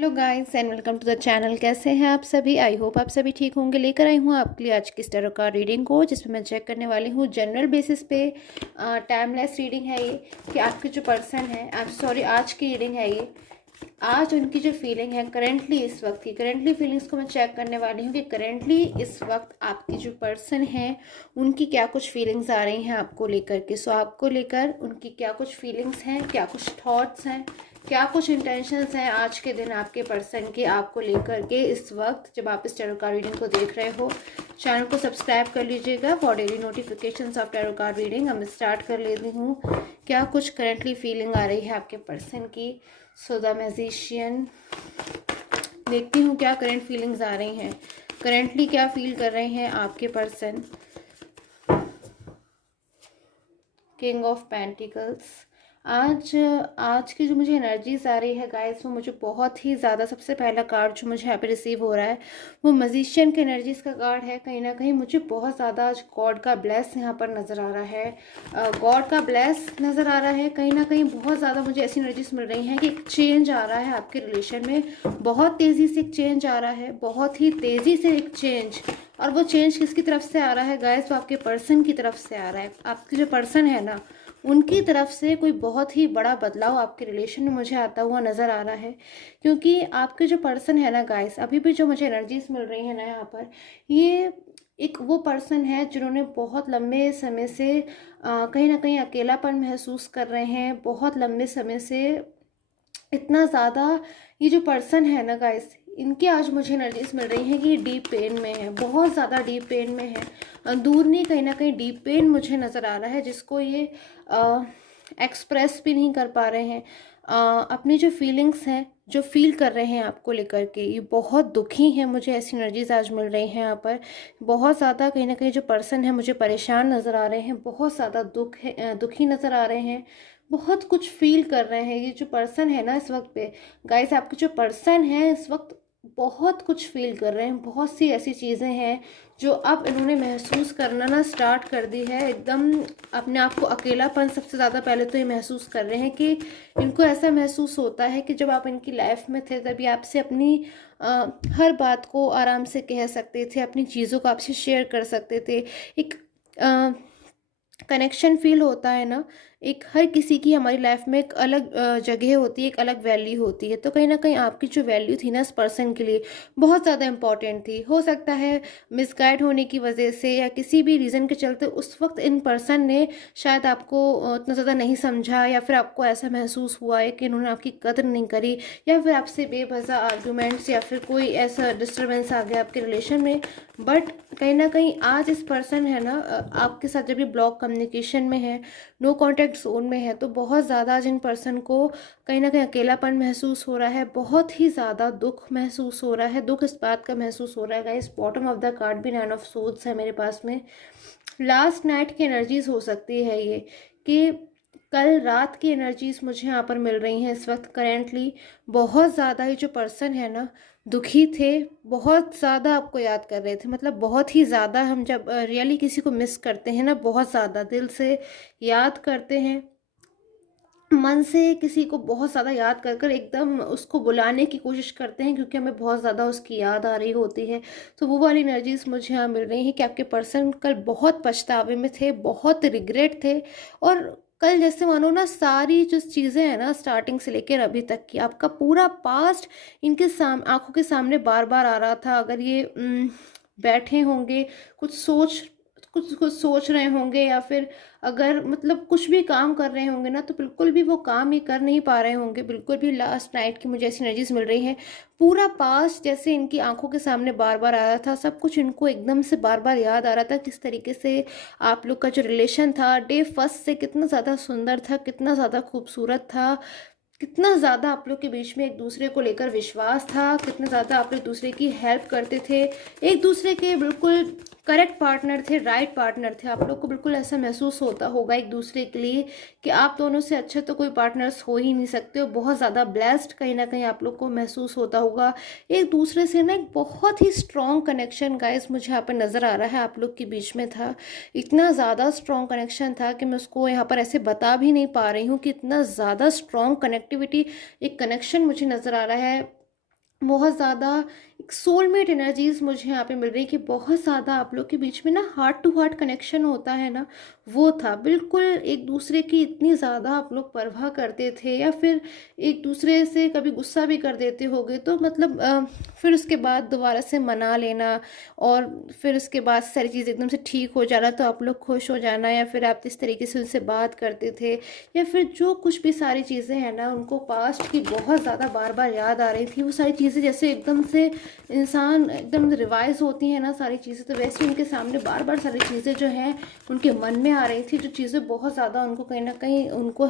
Hello guys and welcome to the channel. कैसे हैं आप सभी? आई होप आप सभी ठीक होंगे। लेकर आई हूँ आपके लिए आज की टैरो कार्ड रीडिंग को, जिसमें मैं चेक करने वाली हूँ जनरल बेसिस पे। टाइमलेस रीडिंग है ये कि आपके जो पर्सन है, आज की रीडिंग है ये। आज उनकी जो फीलिंग है करेंटली, इस वक्त की करेंटली फीलिंग्स को मैं चेक करने वाली हूँ कि करेंटली इस वक्त आपकी जो पर्सन है उनकी क्या कुछ फीलिंग्स आ रही हैं आपको लेकर के। सो आपको लेकर उनकी क्या कुछ फीलिंग्स हैं, क्या कुछ थॉट्स हैं, क्या कुछ इंटेंशंस हैं आज के दिन आपके पर्सन के आपको लेकर के। इस वक्त जब आप इस टैरो कार्ड रीडिंग को देख रहे हो, चैनल को सब्सक्राइब कर लीजिएगा for daily notifications of tarot card reading. हम स्टार्ट कर लेती हूँ। क्या कुछ करेंटली फीलिंग आ रही है आपके पर्सन की। सो द मैजिशियन, देखती हूँ क्या करंट फीलिंग्स आ रही हैं, करेंटली क्या फील कर रहे हैं आपके पर्सन। King of pentacles. आज की जो मुझे एनर्जीज आ रही है गाइस, वो मुझे बहुत ही ज़्यादा, सबसे पहला कार्ड जो मुझे यहाँ पे रिसीव हो रहा है वो मैजिशियन के एनर्जीज का कार्ड है। कहीं ना कहीं मुझे बहुत ज़्यादा आज गॉड का ब्लेस यहाँ पर नज़र आ रहा है। गॉड का ब्लेस नज़र आ रहा है। कहीं ना कहीं बहुत ज़्यादा मुझे ऐसी एनर्जीज मिल रही हैं कि एक चेंज आ रहा है आपके रिलेशन में। बहुत तेज़ी से एक चेंज आ रहा है, बहुत ही तेज़ी से एक चेंज। और वो चेंज किसकी तरफ से आ रहा है गाइस? वो आपके पर्सन की तरफ से आ रहा है। आपके जो पर्सन है ना, उनकी तरफ से कोई बहुत ही बड़ा बदलाव आपके रिलेशन में मुझे आता हुआ नज़र आ रहा है। क्योंकि आपके जो पर्सन है ना गाइस, अभी भी जो मुझे एनर्जीज मिल रही है ना यहाँ पर, ये एक वो पर्सन है जिन्होंने बहुत लंबे समय से कहीं ना कहीं अकेलापन महसूस कर रहे हैं। बहुत लंबे समय से इतना ज़्यादा ये जो पर्सन है ना गाइस, इनके आज मुझे एनर्जीज मिल रही है कि डीप पेन में है, बहुत ज़्यादा डीप पेन में है। दूर नहीं, कहीं ना कहीं डीप पेन मुझे नज़र आ रहा है, जिसको ये एक्सप्रेस भी नहीं कर पा रहे हैं। अपनी जो फीलिंग्स हैं, जो फील कर रहे हैं आपको लेकर के, ये बहुत दुखी हैं। मुझे ऐसी एनर्जीज आज मिल रही हैं यहाँ पर। बहुत ज़्यादा कहीं ना कहीं जो पर्सन है मुझे परेशान नज़र आ रहे हैं, बहुत ज़्यादा दुखी नज़र आ रहे हैं, बहुत कुछ फील कर रहे हैं। ये जो पर्सन है ना इस वक्त पे गाइस, आपके जो पर्सन है इस वक्त बहुत कुछ फील कर रहे हैं। बहुत सी ऐसी चीज़ें हैं जो अब इन्होंने महसूस करना ना स्टार्ट कर दी है। एकदम अपने आप को अकेलापन सबसे ज़्यादा पहले तो ये महसूस कर रहे हैं कि इनको ऐसा महसूस होता है कि जब आप इनकी लाइफ में थे तभी आपसे अपनी हर बात को आराम से कह सकते थे, अपनी चीज़ों को आपसे शेयर कर सकते थे। एक कनेक्शन फील होता है ना, एक हर किसी की हमारी लाइफ में एक अलग जगह होती है, एक अलग वैल्यू होती है। तो कहीं ना कहीं आपकी जो वैल्यू थी ना इस पर्सन के लिए बहुत ज़्यादा इंपॉर्टेंट थी। हो सकता है मिसगाइड होने की वजह से या किसी भी रीज़न के चलते उस वक्त इन पर्सन ने शायद आपको उतना ज़्यादा नहीं समझा, या फिर आपको ऐसा महसूस हुआ है कि इन्होंने आपकी कदर नहीं करी, या फिर आपसे बेवजह आर्गूमेंट्स या फिर कोई ऐसा डिस्टर्बेंस आ गया आपके रिलेशन में। बट कहीं ना कहीं आज इस पर्सन है ना आपके साथ जब भी ब्लॉक कम्युनिकेशन में है, नो कांटेक्ट जोन में है, तो बहुत ज़्यादा जिन पर्सन को कहीं ना कहीं अकेलापन महसूस हो रहा है, बहुत ही ज़्यादा दुख महसूस हो रहा है। दुख इस बात का महसूस हो रहा है guys, bottom of the card भी 9 ऑफ सोर्ड्स है मेरे पास में। लास्ट नाइट की एनर्जीज हो सकती है ये, कि कल रात की एनर्जीज मुझे यहाँ पर मिल रही हैं इस वक्त करेंटली। बहुत ज़्यादा ये जो पर्सन है ना दुखी थे, बहुत ज़्यादा आपको याद कर रहे थे। मतलब बहुत ही ज़्यादा, हम जब रियली किसी को मिस करते हैं ना, बहुत ज़्यादा दिल से याद करते हैं, मन से किसी को बहुत ज़्यादा याद कर कर एकदम उसको बुलाने की कोशिश करते हैं, क्योंकि हमें बहुत ज़्यादा उसकी याद आ रही होती है। तो वो वाली एनर्जीज मुझे यहाँ मिल रही हैं कि आपके पर्सन कल बहुत पछतावे में थे, बहुत रिग्रेट थे। और कल जैसे मानो ना सारी जो चीज़ें हैं ना स्टार्टिंग से लेकर अभी तक की, आपका पूरा पास्ट इनके आंखों के सामने बार बार आ रहा था। अगर ये बैठे होंगे, कुछ कुछ सोच रहे होंगे, या फिर अगर मतलब कुछ भी काम कर रहे होंगे ना, तो बिल्कुल भी वो काम ये कर नहीं पा रहे होंगे बिल्कुल भी। लास्ट नाइट की मुझे ऐसी एनर्जीज मिल रही हैं, पूरा पास्ट जैसे इनकी आंखों के सामने बार बार आ रहा था। सब कुछ इनको एकदम से बार बार याद आ रहा था, किस तरीके से आप लोग का जो रिलेशन था डे फर्स्ट से कितना ज़्यादा सुंदर था, कितना ज़्यादा खूबसूरत था, कितना ज़्यादा आप लोग के बीच में एक दूसरे को लेकर विश्वास था, कितना ज़्यादा आप एक दूसरे की हेल्प करते थे, एक दूसरे के बिल्कुल करेक्ट पार्टनर थे, राइट पार्टनर थे। आप लोग को बिल्कुल ऐसा महसूस होता होगा एक दूसरे के लिए कि आप दोनों से अच्छे तो कोई पार्टनर्स हो ही नहीं सकते हो। बहुत ज़्यादा ब्लेस्ड कहीं ना कहीं आप लोग को महसूस होता होगा एक दूसरे से ना। एक बहुत ही स्ट्रॉन्ग कनेक्शन गाइस मुझे यहाँ पर नज़र आ रहा है आप लोग के बीच में था। इतना ज़्यादा स्ट्रॉन्ग कनेक्शन था कि मैं उसको यहाँ पर ऐसे बता भी नहीं पा रही हूँ कि इतना ज़्यादा स्ट्रॉन्ग कनेक्टिविटी, एक कनेक्शन मुझे नज़र आ रहा है बहुत ज़्यादा एक सोलमेट एनर्जीज़ मुझे यहाँ पे मिल रही है कि बहुत ज़्यादा आप लोग के बीच में ना हार्ट टू हार्ट कनेक्शन होता है ना, वो था। बिल्कुल एक दूसरे की इतनी ज़्यादा आप लोग परवाह करते थे, या फिर एक दूसरे से कभी गुस्सा भी कर देते होगे, तो मतलब फिर उसके बाद दोबारा से मना लेना, और फिर उसके बाद सारी चीज़ एकदम से ठीक हो जाना, तो आप लोग खुश हो जाना, या फिर आप इस तरीके से उनसे बात करते थे, या फिर जो कुछ भी सारी चीज़ें हैं ना, उनको पास्ट की बहुत ज़्यादा बार बार याद आ रही थी। वो सारी चीज़ें जैसे एकदम से इंसान एकदम रिवाइज़ होती हैं ना सारी चीज़ें, तो वैसे उनके सामने बार बार सारी चीज़ें जो हैं उनके मन में आ रही थी, जो चीज़ें बहुत ज़्यादा उनको कहीं ना कहीं उनको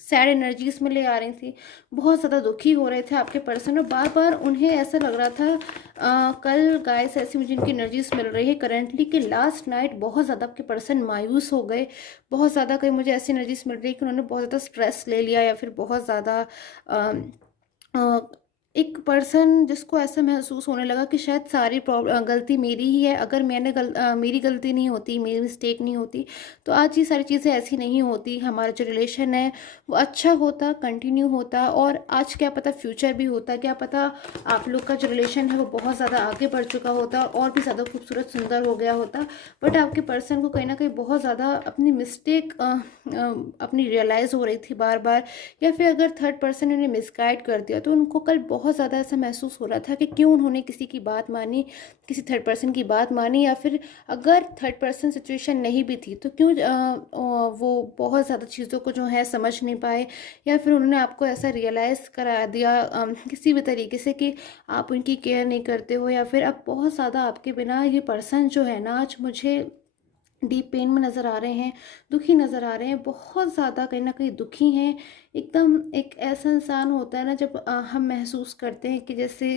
सैड एनर्जीज में ले आ रही थी। बहुत ज़्यादा दुखी हो रहे थे आपके पर्सन, और बार बार उन्हें ऐसा लग रहा था कल गाइस ऐसी मुझे इनकी एनर्जीज मिल रही है करंटली कि लास्ट नाइट बहुत ज़्यादा आपके पर्सन मायूस हो गए। बहुत ज़्यादा कहीं मुझे ऐसी एनर्जीज मिल रही है कि उन्होंने बहुत ज़्यादा स्ट्रेस ले लिया, या फिर बहुत ज़्यादा अ, एक पर्सन जिसको ऐसा महसूस होने लगा कि शायद सारी गलती मेरी ही है। अगर मेरी गलती नहीं होती, मेरी मिस्टेक नहीं होती, तो आज ये सारी चीज़ें ऐसी नहीं होती। हमारा जो रिलेशन है वो अच्छा होता, कंटिन्यू होता, और आज क्या पता फ्यूचर भी होता, क्या पता आप लोग का जो रिलेशन है वो बहुत ज़्यादा आगे बढ़ चुका होता और भी ज़्यादा खूबसूरत सुंदर हो गया होता। बट आपके पर्सन को कहीं ना कहीं बहुत ज़्यादा अपनी मिस्टेक अपनी रियलाइज़ हो रही थी बार बार, या फिर अगर थर्ड पर्सन ने उन्हें मिसगाइड कर दिया, तो उनको कल बहुत ज़्यादा ऐसा महसूस हो रहा था कि क्यों उन्होंने किसी की बात मानी, किसी थर्ड पर्सन की बात मानी, या फिर अगर थर्ड पर्सन सिचुएशन नहीं भी थी तो क्यों वो बहुत ज़्यादा चीज़ों को जो है समझ नहीं पाए, या फिर उन्होंने आपको ऐसा रियलाइज़ करा दिया किसी भी तरीके से कि आप उनकी केयर नहीं करते हो, या फिर अब बहुत ज़्यादा आपके बिना ये पर्सन जो है ना आज मुझे डीप पेन में नज़र आ रहे हैं, दुखी नज़र आ रहे हैं, बहुत ज़्यादा कहीं ना कहीं दुखी हैं। एकदम एक ऐसा इंसान होता है ना जब हम महसूस करते हैं कि जैसे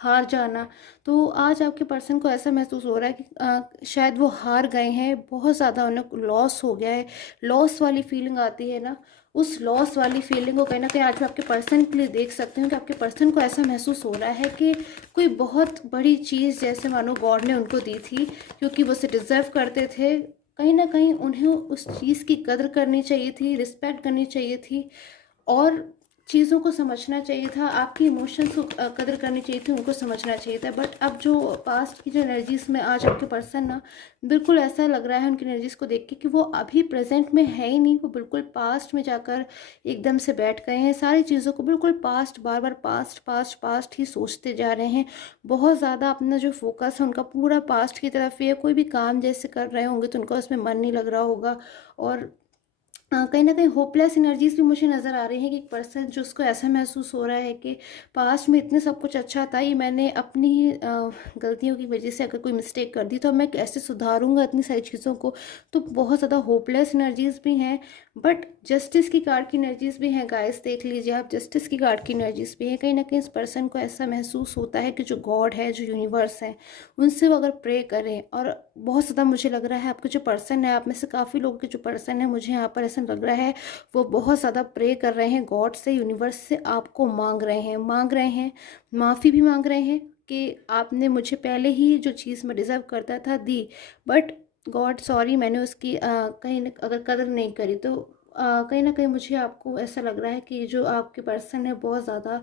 हार जाना, तो आज आपके पर्सन को ऐसा महसूस हो रहा है कि शायद वो हार गए हैं, बहुत ज़्यादा उन्हें लॉस हो गया है। लॉस वाली फीलिंग आती है ना, उस लॉस वाली फीलिंग को कहीं ना कहीं आज मैं आपके पर्सन के लिए देख सकती हूँ कि आपके पर्सन को ऐसा महसूस हो रहा है कि कोई बहुत बड़ी चीज़ जैसे मानो गॉड ने उनको दी थी, क्योंकि वो उसे डिज़र्व करते थे। कहीं न कहीं उन्हें उस चीज़ की कदर करनी चाहिए थी, रिस्पेक्ट करनी चाहिए थी, और चीज़ों को समझना चाहिए था, आपकी इमोशंस को कदर करनी चाहिए थी, उनको समझना चाहिए था। बट अब जो पास्ट की जो एनर्जीज़ में आज आपके पर्सन ना, बिल्कुल ऐसा लग रहा है उनकी एनर्जीज़ को देख के कि वो अभी प्रेज़ेंट में है ही नहीं, वो बिल्कुल पास्ट में जाकर एकदम से बैठ गए हैं। सारी चीज़ों को बिल्कुल पास्ट, बार-बार पास्ट, पास्ट, पास्ट ही सोचते जा रहे हैं। बहुत ज़्यादा अपना जो फ़ोकस है उनका पूरा पास्ट की तरफ ही है। कोई भी काम जैसे कर रहे होंगे तो उनका उसमें मन नहीं लग रहा होगा, और कहीं न कहीं होपलेस एनर्जीज़ भी मुझे नज़र आ रही हैं कि एक पर्सन जो उसको ऐसा महसूस हो रहा है कि पास्ट में इतने सब कुछ अच्छा था, ये मैंने अपनी ही गलतियों की वज़ह से अगर कोई मिस्टेक कर दी तो मैं कैसे सुधारूँगा इतनी सारी चीज़ों को। तो बहुत ज़्यादा होपलेस एनर्जीज़ भी हैं, बट जस्टिस की कार्ड की एनर्जीज़ भी हैं गाइस, देख लीजिए आप, जस्टिस की कार्ड की एनर्जीज़ भी हैं। कहीं न कहीं इस पर्सन को ऐसा महसूस होता है कि जो गॉड है, जो यूनिवर्स है, उनसे वो अगर प्रे करें, और बहुत ज़्यादा मुझे लग रहा है आपके जो पर्सन है, आप में से काफ़ी लोगों के जो पर्सन है, मुझे यहाँ पर ऐसा लग रहा है वो बहुत ज़्यादा प्रे कर रहे हैं गॉड से, यूनिवर्स से, आपको मांग रहे हैं, माफ़ी भी मांग रहे हैं कि आपने मुझे पहले ही जो चीज़ मैं डिज़र्व करता था दी, बट गॉड सॉरी, मैंने उसकी कहीं न अगर कदर नहीं करी, तो कहीं न कहीं मुझे आपको ऐसा लग रहा है कि जो आपके पर्सन है बहुत ज़्यादा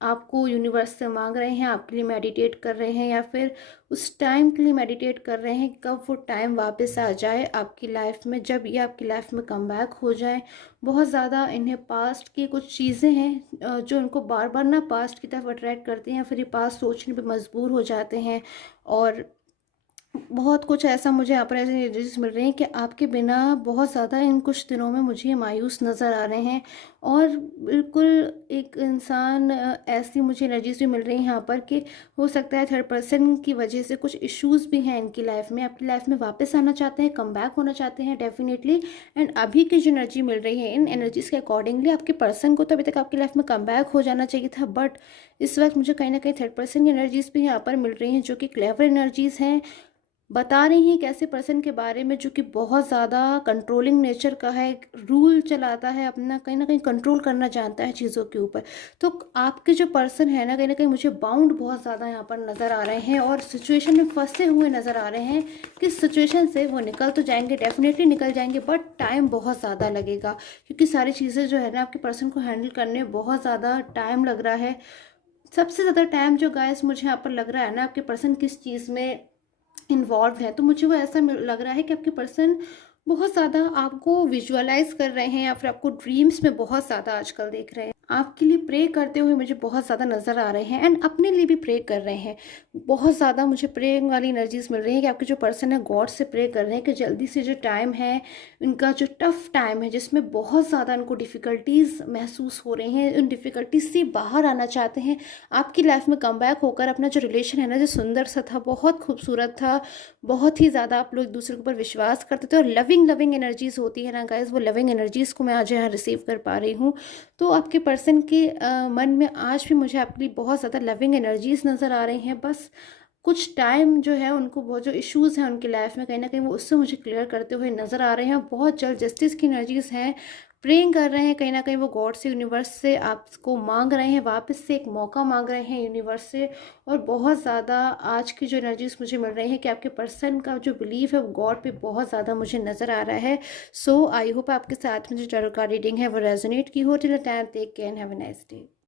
आपको यूनिवर्स से मांग रहे हैं, आपके लिए मेडिटेट कर रहे हैं, या फिर उस टाइम के लिए मेडिटेट कर रहे हैं कब वो टाइम वापस आ जाए आपकी लाइफ में, जब ये आपकी लाइफ में कम बैक हो जाए। बहुत ज़्यादा इन्हें पास्ट की कुछ चीज़ें हैं जो उनको बार बार ना पास्ट की तरफ अट्रैक्ट करती हैं, फिर ये पास्ट सोचने पे मजबूर हो जाते हैं, और बहुत कुछ ऐसा मुझे यहाँ पर ऐसे एनर्जीज मिल रही हैं कि आपके बिना बहुत ज़्यादा इन कुछ दिनों में मुझे ये मायूस नज़र आ रहे हैं, और बिल्कुल एक इंसान ऐसी मुझे एनर्जीज भी मिल रही हैं यहाँ पर कि हो सकता है थर्ड पर्सन की वजह से कुछ इश्यूज़ भी हैं इनकी लाइफ में, आपकी लाइफ में वापस आना चाहते हैं, कम बैक होना चाहते हैं डेफिनेटली। एंड अभी की जो एनर्जी मिल रही है इन एनर्जीज़ के अकॉर्डिंगली आपके पर्सन को तो अभी तक आपकी लाइफ में कम बैक हो जाना चाहिए था, बट इस वक्त मुझे कहीं ना कहीं थर्ड पर्सन की एनर्जीज़ भी यहाँ पर मिल रही हैं जो कि क्लेवर एनर्जीज़ हैं। बता रही हैं एक ऐसे पर्सन के बारे में जो कि बहुत ज़्यादा कंट्रोलिंग नेचर का है, रूल चलाता है अपना, कहीं न कहीं कंट्रोल करना जानता है चीज़ों के ऊपर। तो आपके जो पर्सन है ना, कहीं न कहीं मुझे बाउंड बहुत ज़्यादा यहाँ पर नज़र आ रहे हैं और सिचुएशन में फँसे हुए नज़र आ रहे हैं कि सिचुएशन से वो निकल तो जाएँगे, डेफ़िनेटली निकल जाएँगे, बट टाइम बहुत ज़्यादा लगेगा। क्योंकि सारी चीज़ें जो है ना आपके पर्सन को हैंडल करने में बहुत ज़्यादा टाइम लग रहा है। सबसे ज़्यादा टाइम जो गाइस मुझे यहाँ पर लग रहा है ना, आपके पर्सन किस चीज़ में इन्वॉल्व है, तो मुझे वो ऐसा लग रहा है कि आपके पर्सन बहुत ज़्यादा आपको विजुअलाइज कर रहे हैं या फिर आपको ड्रीम्स में बहुत ज़्यादा आजकल देख रहे हैं। आपके लिए प्रे करते हुए मुझे बहुत ज़्यादा नज़र आ रहे हैं एंड अपने लिए भी प्रे कर रहे हैं। बहुत ज़्यादा मुझे प्रेइंग वाली एनर्जीज मिल रही है कि आपके जो पर्सन है गॉड से प्रे कर रहे हैं कि जल्दी से जो टाइम है, इनका जो टफ टाइम है जिसमें बहुत ज़्यादा इनको डिफ़िकल्टीज़ महसूस हो रही हैं, उन डिफ़िकल्टीज से बाहर आना चाहते हैं, आपकी लाइफ में कमबैक होकर अपना जो रिलेशन है ना, जो सुंदर सा था, बहुत खूबसूरत था, बहुत ही ज़्यादा आप लोग एक दूसरे के ऊपर विश्वास करते थे और लविंग लविंग एनर्जीज होती है ना गाइज, वो लविंग एनर्जीज को मैं आज यहाँ रिसीव कर पा रही हूँ। तो आपके पर्सन के मन में आज भी मुझे आपके लिए बहुत ज़्यादा लविंग एनर्जीज नज़र आ रही हैं। बस कुछ टाइम जो है उनको, वो जो इश्यूज़ हैं उनकी लाइफ में, कहीं न कहीं वो उससे मुझे क्लियर करते हुए नज़र आ रहे हैं। बहुत जल्द जस्टिस की एनर्जीज़ हैं, प्रेइंग कर रहे हैं, कहीं न कहीं वो गॉड से, यूनिवर्स से आपको माँग रहे हैं, वापस से एक मौका माँग रहे हैं यूनिवर्स से। और बहुत ज़्यादा आज की जो एनर्जीज़ मुझे मिल रही है कि आपके पर्सन का जो बिलीव है वो गॉड पे बहुत ज़्यादा मुझे नज़र आ रहा है। सो आई होप आपके साथ में जो टैरो कार्ड रीडिंग है वो रेजोनेट की हो। Till the time take care and have a nice day.